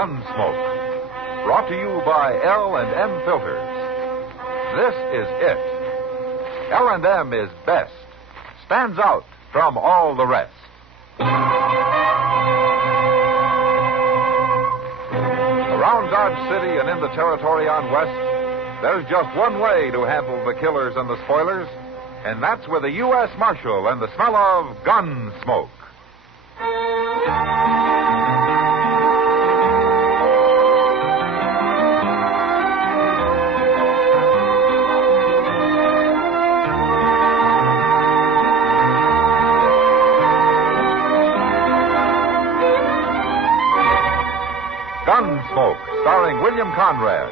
Gunsmoke. Brought to you by L&M Filters. This is it. L&M is best. Stands out from all the rest. Around Dodge City and in the territory on West, there's just one way to handle the killers and the spoilers, and that's with a U.S. Marshal and the smell of Gunsmoke. Gunsmoke, starring William Conrad.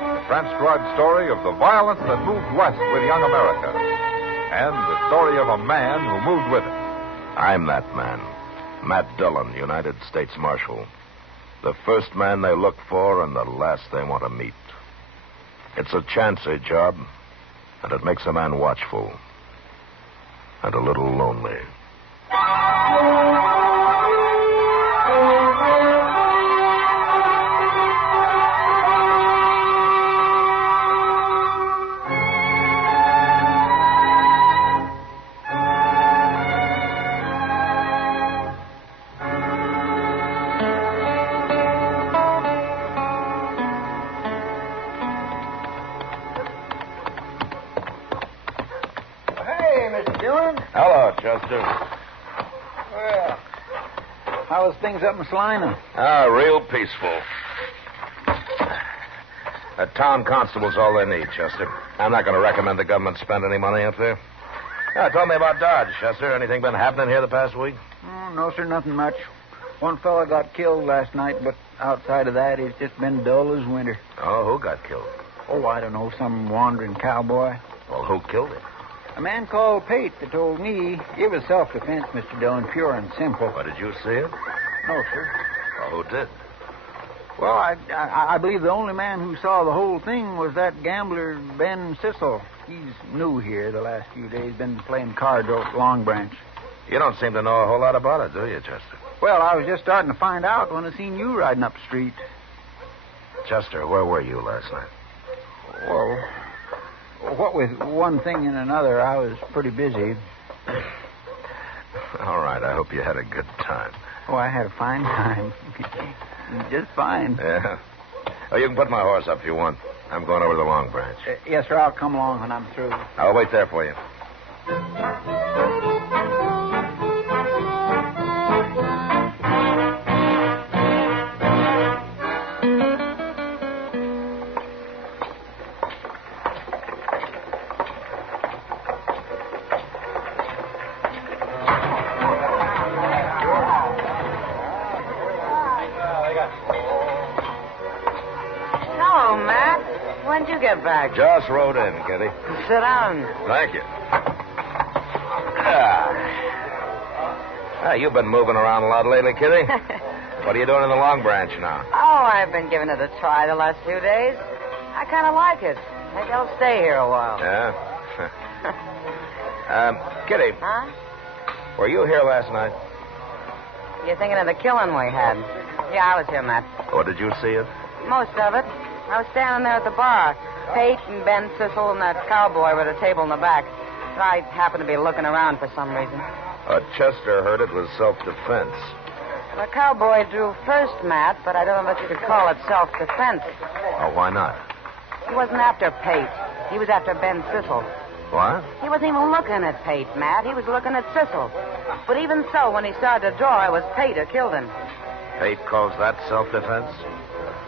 The transcribed story of the violence that moved west with young America. And the story of a man who moved with it. I'm that man. Matt Dillon, United States Marshal. The first man they look for and the last they want to meet. It's a chancy job, and it makes a man watchful. And a little lonely. Hello, Chester. Well, how's things up in Salina? Real peaceful. A town constable's all they need, Chester. I'm not going to recommend the government spend any money up there. Tell me about Dodge, Chester. Anything been happening here the past week? Oh, no, sir, nothing much. One fella got killed last night, but outside of that, he's just been dull as winter. Oh, who got killed? Oh, I don't know, some wandering cowboy. Well, who killed him? A man called Pate that told me it was self-defense, Mr. Dillon, pure and simple. Well, did you see it? No, sir. Well, who did? Well, I believe the only man who saw the whole thing was that gambler, Ben Sissel. He's new here the last few days, been playing cards over at Long Branch. You don't seem to know a whole lot about it, do you, Chester? Well, I was just starting to find out when I seen you riding up the street. Chester, where were you last night? Well, what with one thing and another, I was pretty busy. All right, I hope you had a good time. Oh, I had a fine time. Just fine. Yeah? Oh, you can put my horse up if you want. I'm going over to the Long Branch. Yes, sir, I'll come along when I'm through. I'll wait there for you. When'd you get back? Just rode in, Kitty. Sit down. Thank you. You've been moving around a lot lately, Kitty. What are you doing in the Long Branch now? Oh, I've been giving it a try the last few days. I kind of like it. Maybe I'll stay here a while. Yeah? Kitty. Huh? Were you here last night? You're thinking of the killing we had? Yeah, I was here, Matt. Or did you see it? Most of it. I was standing there at the bar. Pate and Ben Sissel and that cowboy were at a table in the back. I happened to be looking around for some reason. Chester heard it was self-defense. The cowboy drew first, Matt, but I don't know if you could call it self-defense. Oh, why not? He wasn't after Pate. He was after Ben Sissel. What? He wasn't even looking at Pate, Matt. He was looking at Sissel. But even so, when he started to draw, it was Pate who killed him. Pate calls that self-defense?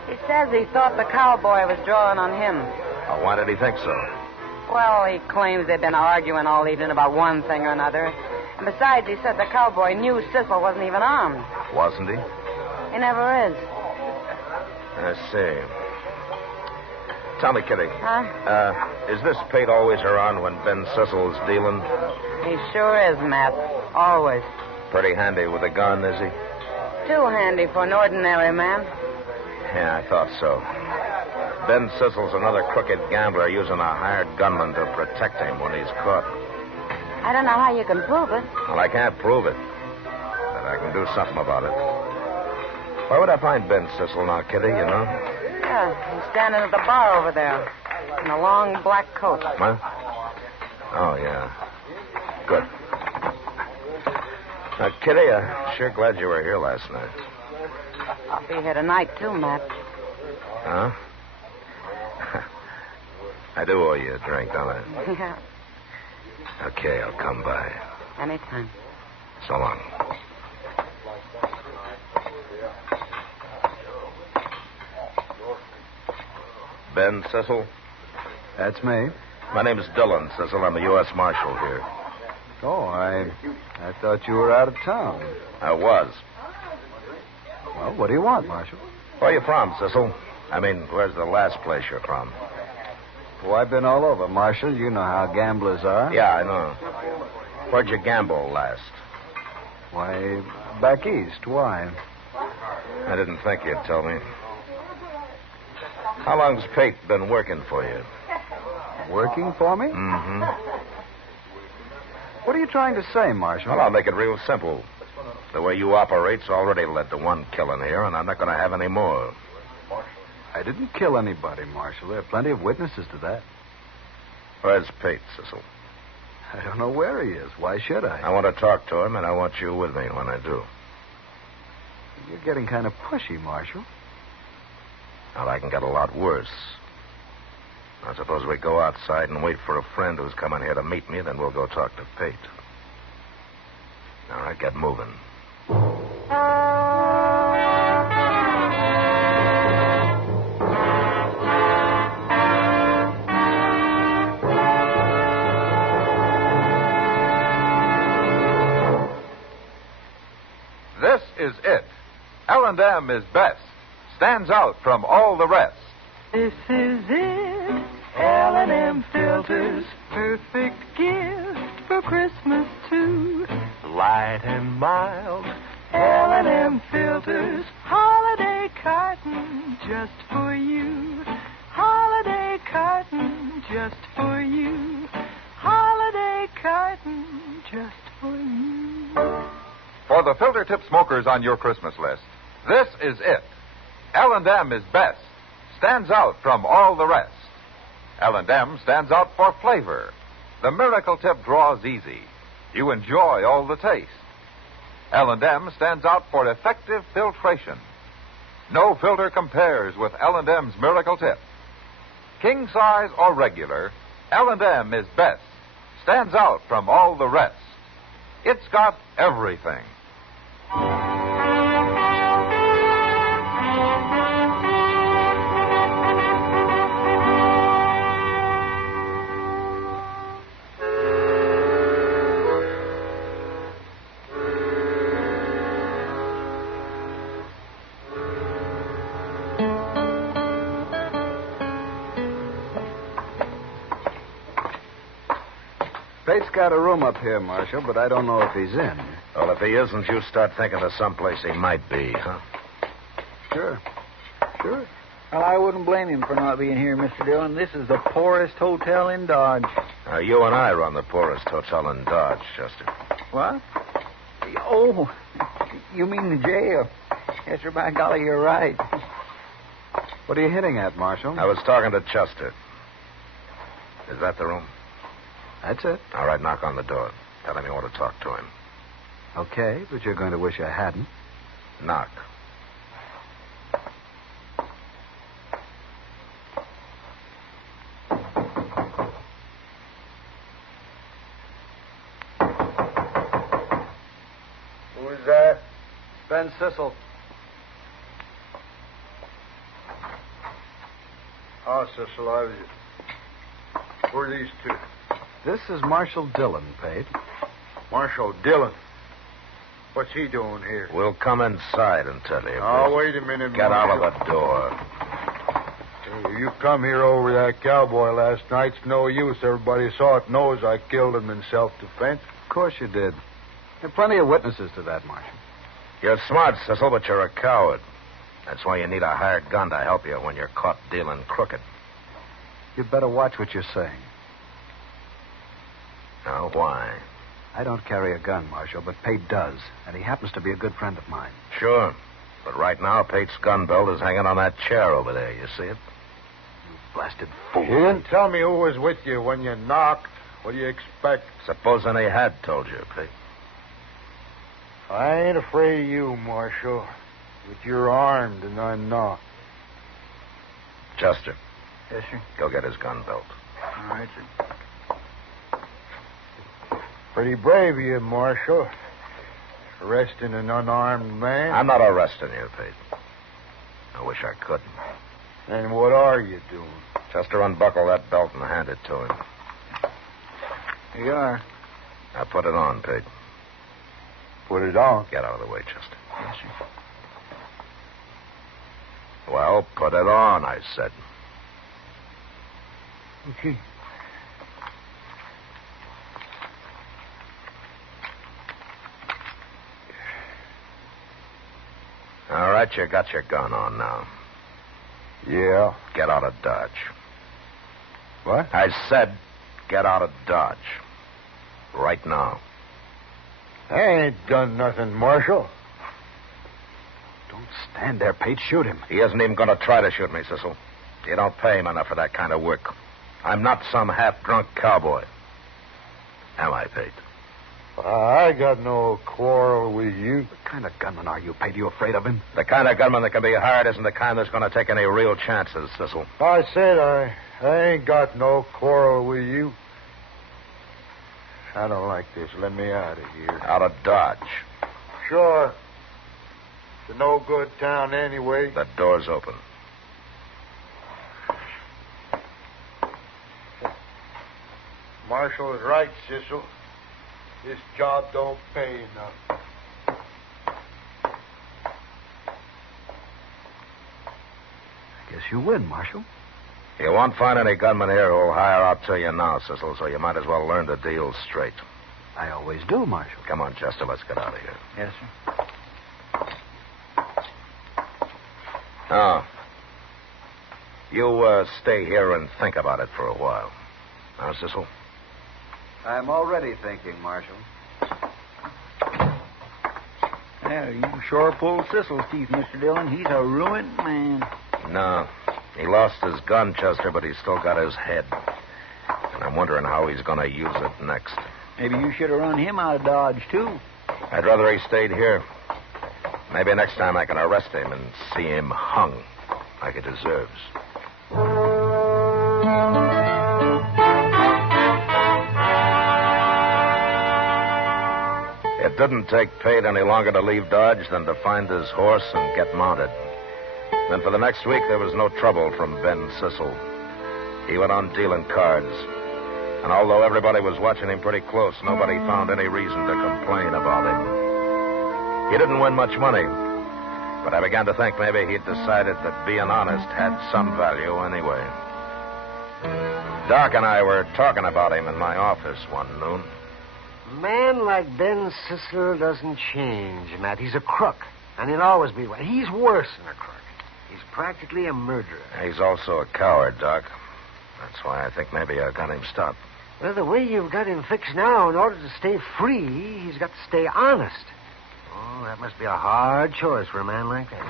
He says he thought the cowboy was drawing on him. Oh, why did he think so? Well, he claims they've been arguing all evening about one thing or another. And besides, he said the cowboy knew Sissel wasn't even armed. Wasn't he? He never is. I see. Tell me, Kitty. Huh? Is this Pate always around when Ben Sissel's dealing? He sure is, Matt. Always. Pretty handy with a gun, is he? Too handy for an ordinary man. Yeah, I thought so. Ben Sissel's another crooked gambler using a hired gunman to protect him when he's caught. I don't know how you can prove it. Well, I can't prove it. But I can do something about it. Where would I find Ben Sissel now, Kitty, you know? Yeah, he's standing at the bar over there in a long black coat. Huh? Oh, yeah. Good. Now, Kitty, I'm sure glad you were here last night. I'll be here tonight, too, Matt. Huh? I do owe you a drink, don't I? Yeah, Okay, I'll come by. anytime. So long. Ben Sissel? That's me. My name's Dillon Sissel. I'm the U.S. Marshal here. Oh, I thought you were out of town. I was. Well, what do you want, Marshal? Where are you from, Sissel? I mean, where's the last place you're from? Oh, I've been all over, Marshal. You know how gamblers are. Yeah, I know. Where'd you gamble last? Why, back east. Why? I didn't think you'd tell me. How long's Pate been working for you? Working for me? Mm-hmm. What are you trying to say, Marshal? Well, I'll make it real simple. The way you operate's already led to one killing here, and I'm not going to have any more. I didn't kill anybody, Marshal. There are plenty of witnesses to that. Where's Pate, Sissel? I don't know where he is. Why should I? I want to talk to him, and I want you with me when I do. You're getting kind of pushy, Marshal. Well, I can get a lot worse. I suppose we go outside and wait for a friend who's coming here to meet me, then we'll go talk to Pate. All right, get moving. This is it. L&M is best. Stands out from all the rest. This is it. L&M filters, perfect gift for Christmas too. Light and mild. L&M filters, holiday carton just for you. Holiday carton just for you. Holiday carton just for you. For the filter tip smokers on your Christmas list, this is it. L&M is best. Stands out from all the rest. L&M stands out for flavor. The miracle tip draws easy. You enjoy all the taste. L&M stands out for effective filtration. No filter compares with L&M's miracle tip. King size or regular, L&M is best. Stands out from all the rest. It's got everything. Pate's got a room up here, Marshal, but I don't know if he's in. Well, if he isn't, you start thinking of someplace he might be, huh? Sure. Well, I wouldn't blame him for not being here, Mr. Dillon. This is the poorest hotel in Dodge. You and I run the poorest hotel in Dodge, Chester. What? Oh, you mean the jail? Yes, sir, by golly, you're right. What are you hitting at, Marshal? I was talking to Chester. Is that the room? That's it. All right, knock on the door. Tell him you want to talk to him. Okay, but you're going to wish I hadn't. Knock. Who is that? Ben Sissel. Oh, Cecil, I was... Who are these two? This is Marshal Dillon, Pate. Marshal Dillon. What's he doing here? We'll come inside and tell you. Oh, wait a minute, Get out of Marshal. the door. You come here over that cowboy last night. It's no use. Everybody saw it, knows I killed him in self-defense. Of course you did. There are plenty of witnesses to that, Marshal. You're smart, Cecil, but you're a coward. That's why you need a hired gun to help you when you're caught dealing crooked. You'd better watch what you're saying. Now, why? I don't carry a gun, Marshal, but Pate does, and he happens to be a good friend of mine. Sure. But right now, Pate's gun belt is hanging on that chair over there. You see it? Blasted fool. You didn't tell me who was with you when you knocked. What do you expect? Supposing he had told you, Pete. I ain't afraid of you, Marshal. But you're armed and I'm not. Chester, Yes, sir. go get his gun belt. All right, sir. Pretty brave of you, Marshal. Arresting an unarmed man. I'm not arresting you, Pete. I wish I couldn't. And what are you doing? Chester, unbuckle that belt and hand it to him. Here you are. Now put it on, Pete. Put it on. Get out of the way, Chester. Yes, sir. Well, put it on, I said. Okay. All right, you got your gun on now. Yeah. Get out of Dodge. What? I said get out of Dodge. Right now. I ain't done nothing, Marshal. Don't stand there, Pate. Shoot him. He isn't even going to try to shoot me, Cecil. You don't pay him enough for that kind of work. I'm not some half-drunk cowboy. Am I, Pate? I got no quarrel with you. What kind of gunman are you, Pate? You afraid of him? The kind of gunman that can be hired isn't the kind that's going to take any real chances, Cecil. I said I ain't got no quarrel with you. I don't like this. Let me out of here. Out of Dodge. Sure. It's a no-good town anyway. The door's open. Marshal is right, Cecil. This job don't pay enough. I guess you win, Marshal. You won't find any gunmen here who'll hire out to you now, Cecil, so you might as well learn the deal straight. I always do, Marshal. Come on, Chester, let's get out of here. Yes, sir. Now, you stay here and think about it for a while. Now, Cecil? I'm already thinking, Marshal. Yeah, you sure pulled Cecil's teeth, Mr. Dillon. He's a ruined man. No. He lost his gun, Chester, but he's still got his head. And I'm wondering how he's going to use it next. Maybe you should have run him out of Dodge, too. I'd rather he stayed here. Maybe next time I can arrest him and see him hung like he deserves. It didn't take Pate any longer to leave Dodge than to find his horse and get mounted. Then for the next week, there was no trouble from Ben Cecil. He went on dealing cards. And although everybody was watching him pretty close, nobody found any reason to complain about him. He didn't win much money, but I began to think maybe he'd decided that being honest had some value anyway. Doc and I were talking about him in my office one noon. A man like Ben Cecil doesn't change, Matt. He's a crook, and he'll always be one. He's worse than a crook. He's practically a murderer. He's also a coward, Doc. That's why I think maybe I got him stopped. Well, the way you've got him fixed now, in order to stay free, he's got to stay honest. Oh, that must be a hard choice for a man like that.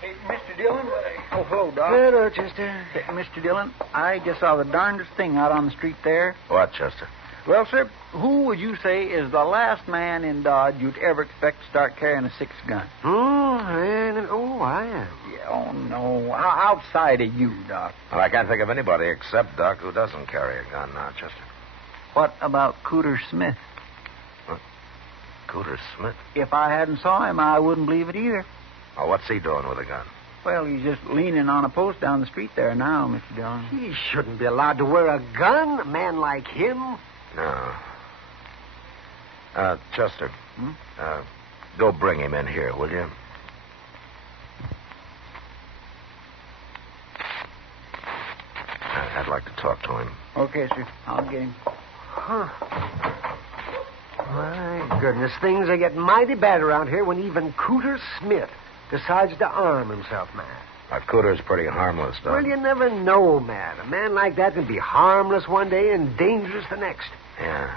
Hey, Mr. Dillon. Oh, hello, Doc. Hello, Chester. Hey, Mr. Dillon, I just saw the darndest thing out on the street there. What, Chester? Well, sir, who would you say is the last man in Dodge you'd ever expect to start carrying a 6-gun? I am. Yeah, oh, no. Outside of you, Doc. Well, I can't think of anybody except Doc who doesn't carry a gun now, Chester. What about Cooter Smith? What? Cooter Smith? If I hadn't saw him, I wouldn't believe it either. Oh, what's he doing with a gun? Well, he's just leaning on a post down the street there now, Mr. Dillon. He shouldn't be allowed to wear a gun, a man like him. No. Chester. Go bring him in here, will you? I'd like to talk to him. Okay, sir. I'll get him. Huh. My goodness, things are getting mighty bad around here when even Cooter Smith decides to arm himself, man. Cooter's pretty harmless, Doc. Well, you never know, man. A man like that can be harmless one day and dangerous the next. Yeah.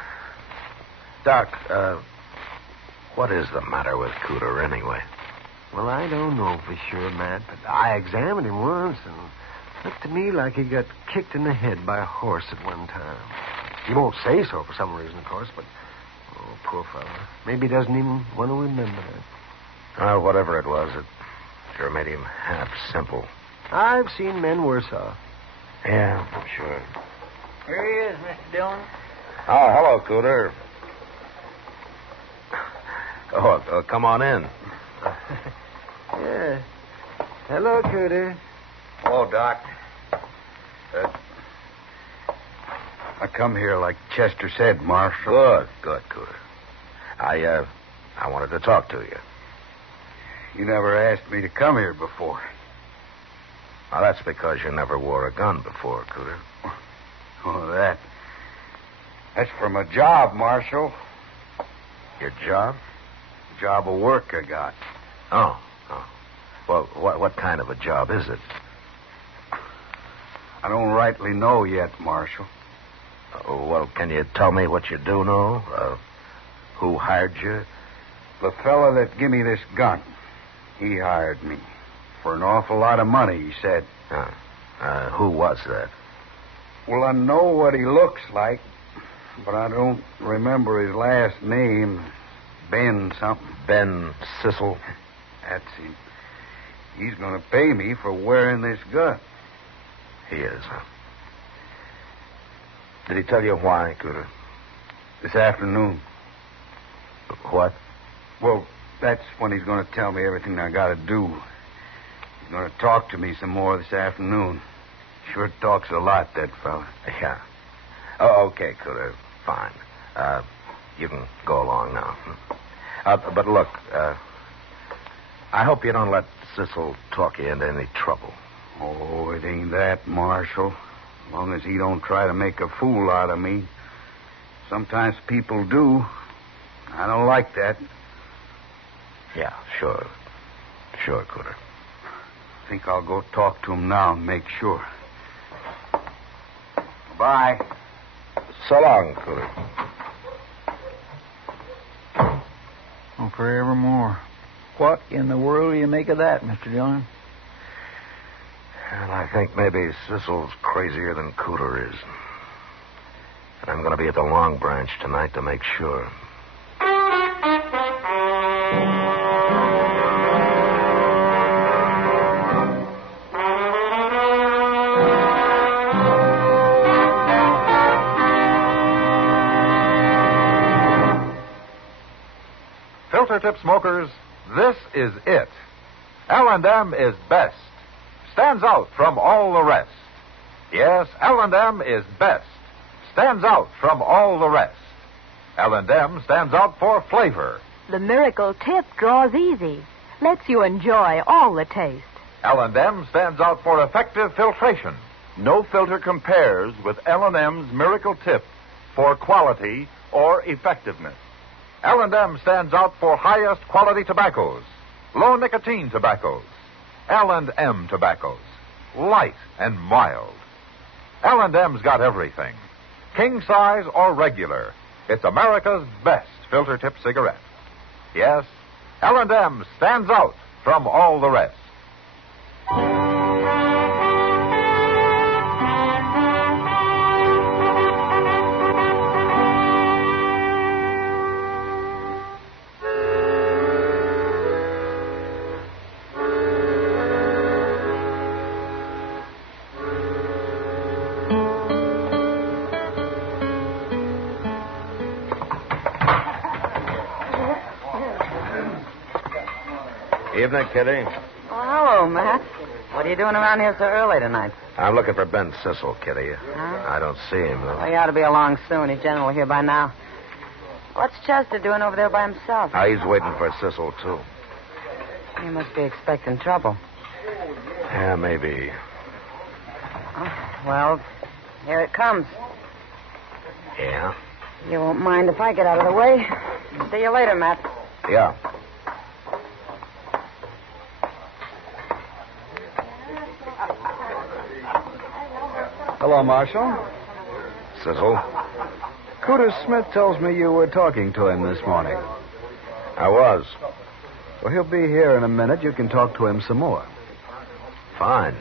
Doc, what is the matter with Cooter anyway? Well, I don't know for sure, Matt, but I examined him once, and it looked to me like he got kicked in the head by a horse at one time. He won't say so for some reason, of course, but... Oh, poor fellow. Maybe he doesn't even want to remember that. Well, whatever it was, it sure made him half simple. I've seen men worse off. Yeah, I'm sure. Here he is, Mr. Dillon. Oh, hello, Cooter. Oh, come on in. Yeah. Hello, Cooter. Hello, Doc. I come here like Chester said, Marshal. Good, Cooter. I wanted to talk to you. You never asked me to come here before. Well, that's because you never wore a gun before, Cooter. Oh, that's from a job, Marshal. Your job? Job of work I got. Oh. Well, what kind of a job is it? I don't rightly know yet, Marshal. Well, can you tell me what you do know? Who hired you? The fella that give me this gun, he hired me. For an awful lot of money, he said. Who was that? Well, I know what he looks like, but I don't remember his last name. Ben something. Ben Sissel? That's him. He's going to pay me for wearing this gun. He is, huh? Did he tell you why, Cooter? This afternoon. What? Well, that's when he's going to tell me everything I got to do. He's going to talk to me some more this afternoon. Sure talks a lot, that fella. Yeah. Oh, okay, Cooter. Fine. You can go along now. But look, I hope you don't let Sissel talk you into any trouble. Oh, it ain't that, Marshal. As long as he don't try to make a fool out of me. Sometimes people do. I don't like that. Yeah, sure. Sure, Cooter. I think I'll go talk to him now and make sure. Bye. So long, Cooter. Oh, forevermore. What in the world do you make of that, Mr. Dillon? And I think maybe Sissel's crazier than Cooter is. And I'm going to be at the Long Branch tonight to make sure. Filter tip smokers, this is it. L&M is best. Stands out from all the rest. Yes, L&M is best. Stands out from all the rest. L&M stands out for flavor. The miracle tip draws easy. Lets you enjoy all the taste. L&M stands out for effective filtration. No filter compares with L&M's Miracle Tip for quality or effectiveness. L&M stands out for highest quality tobaccos, low nicotine tobaccos, L&M tobaccos, light and mild. L&M's got everything, king size or regular. It's America's best filter tip cigarette. Yes, L&M stands out from all the rest. Evening, Kitty. Oh, hello, Matt. What are you doing around here so early tonight? I'm looking for Ben Sissel, Kitty. I don't see him, though. Well, he ought to be along soon. He's generally here by now. What's Chester doing over there by himself? He's waiting for Sissel, too. He must be expecting trouble. Yeah, maybe. Well, here it comes. Yeah? You won't mind if I get out of the way. See you later, Matt. Yeah. Hello, Marshal. Sissel? Cooter Smith tells me you were talking to him this morning. I was. Well, he'll be here in a minute. You can talk to him some more. Fine.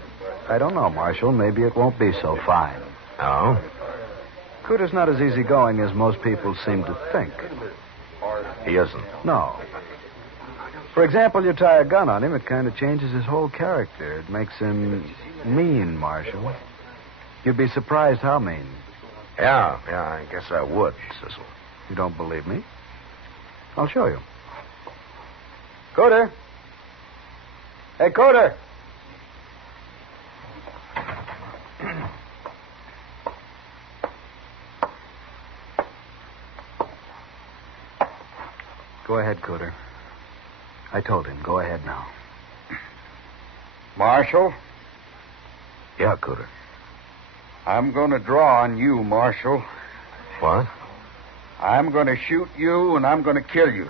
I don't know, Marshal. Maybe it won't be so fine. Oh? Cooter's not as easygoing as most people seem to think. He isn't. No. For example, you tie a gun on him, it kind of changes his whole character. It makes him mean, Marshal. You'd be surprised how mean. Yeah, I guess I would, Cecil. You don't believe me? I'll show you. Cooter. Hey, Cooter. Go ahead, Cooter. I told him. Go ahead now. Marshal, Yeah, Cooter. I'm going to draw on you, Marshal. What? I'm going to shoot you, and I'm going to kill you.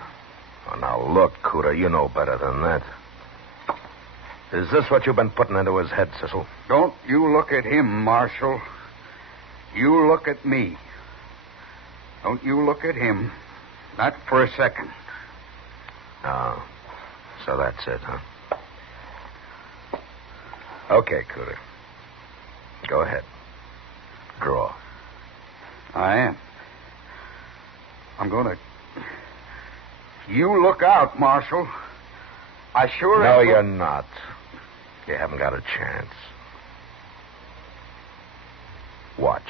Oh, now, look, Cooter, you know better than that. Is this what you've been putting into his head, Cecil? Don't you look at him, Marshal. You look at me. Don't you look at him. Not for a second. Oh, so that's it, huh? Okay, Cooter. Go ahead. Draw. I am. I'm going to... You look out, Marshal. I sure No, am. you're not. You haven't got a chance. Watch.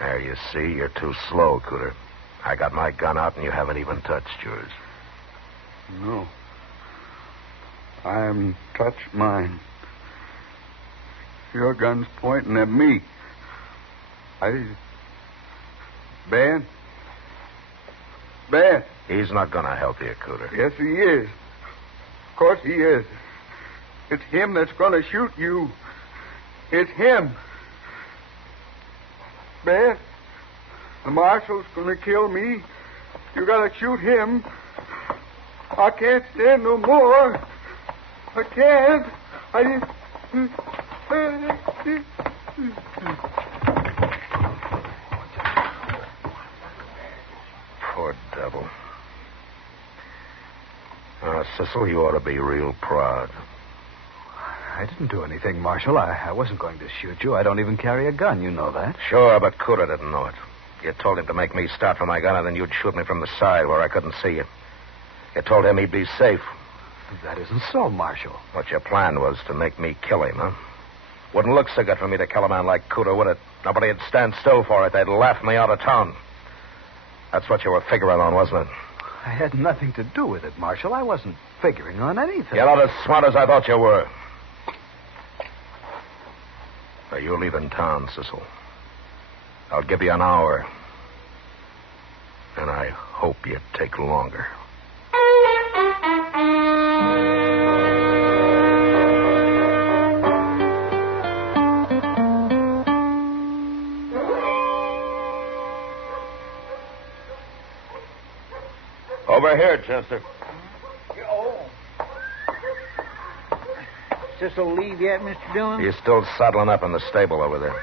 There, you see, you're too slow, Cooter. I got my gun out and you haven't even touched yours. No. I haven't touched mine. Your gun's pointing at me. Ben? Ben? He's not going to help you, Cooter. Yes, he is. Of course he is. It's him that's going to shoot you. It's him. Ben, the marshal's going to kill me. You got to shoot him. I can't stand no more. I can't. Poor devil. Cecil, you ought to be real proud. I didn't do anything, Marshal. I wasn't going to shoot you. I don't even carry a gun. You know that. Sure, but Cooter didn't know it. You told him to make me start for my gun, and then you'd shoot me from the side where I couldn't see you. You told him he'd be safe. That isn't so, Marshal. What your plan was to make me kill him, huh? Wouldn't look so good for me to kill a man like Cooter, would it? Nobody'd stand still for it. They'd laugh me out of town. That's what you were figuring on, wasn't it? I had nothing to do with it, Marshal. I wasn't figuring on anything. You're not as smart as I thought you were. Now, you're leaving town, Cecil. I'll give you an hour. And I hope you take longer. Over here, Chester. Cecil leave yet, Mr. Dillon? He's still saddling up in the stable over there.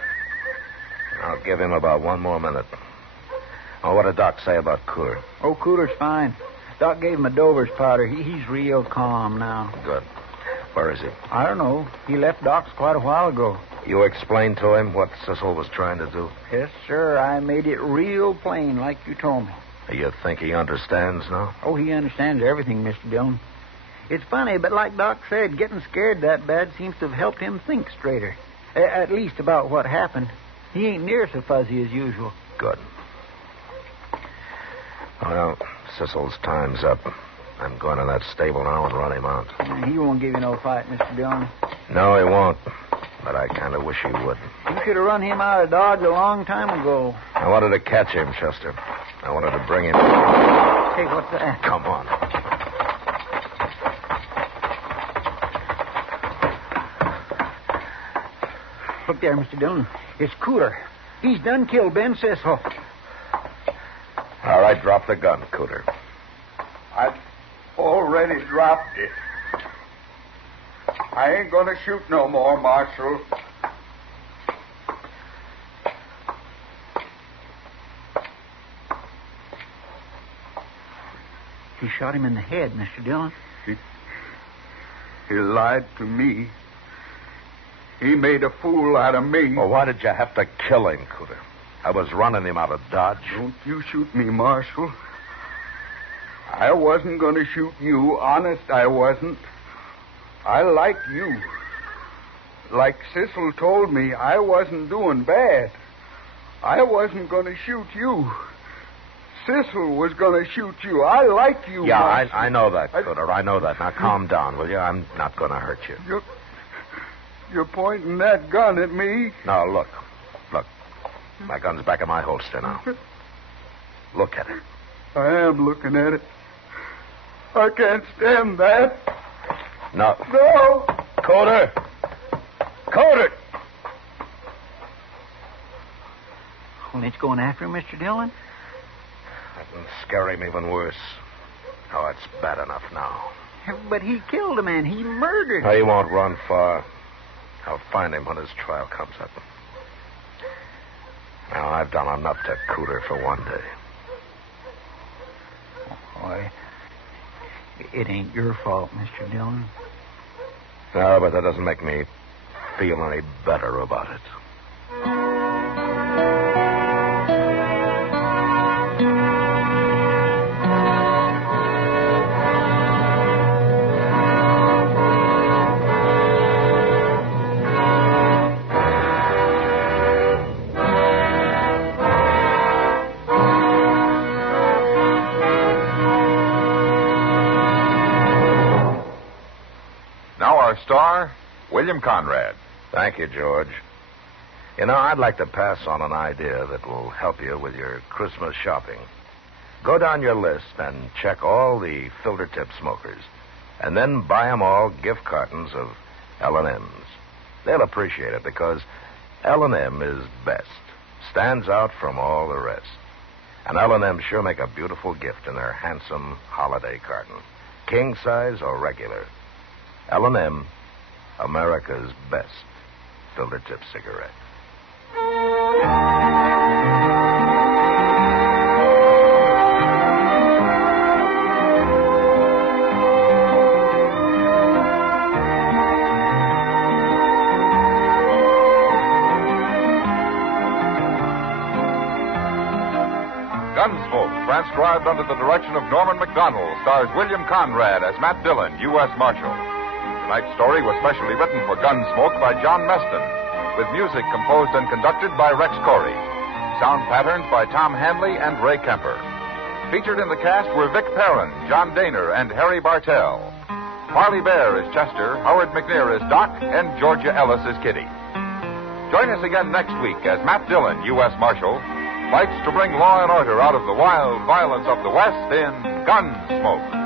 I'll give him about one more minute. Oh, what did Doc say about Cooter? Oh, Cooter's fine. Doc gave him a Dover's powder. He's real calm now. Good. Where is he? I don't know. He left Doc's quite a while ago. You explained to him what Cecil was trying to do? Yes, sir. I made it real plain, like you told me. You think he understands now? Oh, he understands everything, Mr. Dillon. It's funny, but like Doc said, getting scared that bad seems to have helped him think straighter. At least about what happened. He ain't near so fuzzy as usual. Good. Well, Cecil's time's up. I'm going to that stable now and run him out. He won't give you no fight, Mr. Dillon. No, he won't. But I kind of wish he would. You should have run him out of Dodge a long time ago. I wanted to catch him, Chester. I wanted to bring him... Hey, what's that? Come on. Look there, Mr. Dillon. It's Cooter. He's done killed Ben Cecil. All right, drop the gun, Cooter. I've already dropped it. I ain't going to shoot no more, Marshal. shot him in the head, Mr. Dillon. He lied to me. He made a fool out of me. Well, why did you have to kill him, Cooter? I was running him out of Dodge. Don't you shoot me, Marshal. I wasn't going to shoot you. Honest, I wasn't. I like you. Like Cecil told me, I wasn't doing bad. I wasn't going to shoot you. Cecil was going to shoot you. I like you, Yeah, Marshal. I know that, Cooter. I know that. Now, calm down, will you? I'm not going to hurt you. You're pointing that gun at me. Now, look. Look. My gun's back in my holster now. Look at it. I am looking at it. I can't stand that. No. No. Cooter! Cooter! Well, it's going after him, Mr. Dillon? That can scare him even worse. Oh, it's bad enough now. But he killed a man. He murdered He won't run far. I'll find him when his trial comes up. Now, I've done enough to Cooter for one day. Why, it ain't your fault, Mr. Dillon. No, but that doesn't make me feel any better about it. Now our star, William Conrad. Thank you, George. You know, I'd like to pass on an idea that will help you with your Christmas shopping. Go down your list and check all the filter tip smokers, and then buy them all gift cartons of L&M's. They'll appreciate it because L&M is best, stands out from all the rest. And L&M sure make a beautiful gift in their handsome holiday carton, king size or regular. L&M, America's best filter tip cigarette. Gunsmoke, transcribed under the direction of Norman MacDonald, stars William Conrad as Matt Dillon, U.S. Marshal. Tonight's story was specially written for Gunsmoke by John Meston, with music composed and conducted by Rex Corey. Sound patterns by Tom Hanley and Ray Kemper. Featured in the cast were Vic Perrin, John Daner, and Harry Bartell. Marley Bear is Chester, Howard McNear is Doc, and Georgia Ellis is Kitty. Join us again next week as Matt Dillon, U.S. Marshal, fights to bring law and order out of the wild violence of the West in Gunsmoke.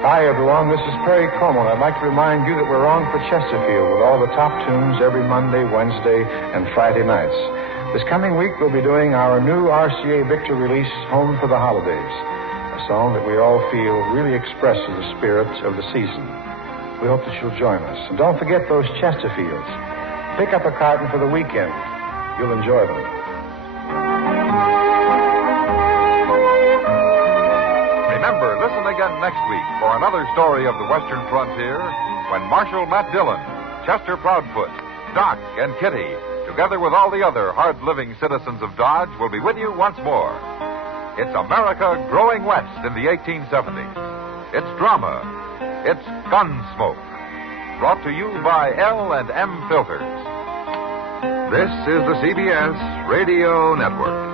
Hi, everyone. This is Perry Como. I'd like to remind you that we're on for Chesterfield with all the top tunes every Monday, Wednesday, and Friday nights. This coming week, we'll be doing our new RCA Victor release, Home for the Holidays, a song that we all feel really expresses the spirit of the season. We hope that you'll join us. And don't forget those Chesterfields. Pick up a carton for the weekend. You'll enjoy them. Remember, listen again next week for another story of the Western frontier when Marshal Matt Dillon, Chester Proudfoot, Doc, and Kitty, together with all the other hard-living citizens of Dodge, will be with you once more. It's America growing west in the 1870s. It's drama. It's Gunsmoke. Brought to you by L&M Filters. This is the CBS Radio Network.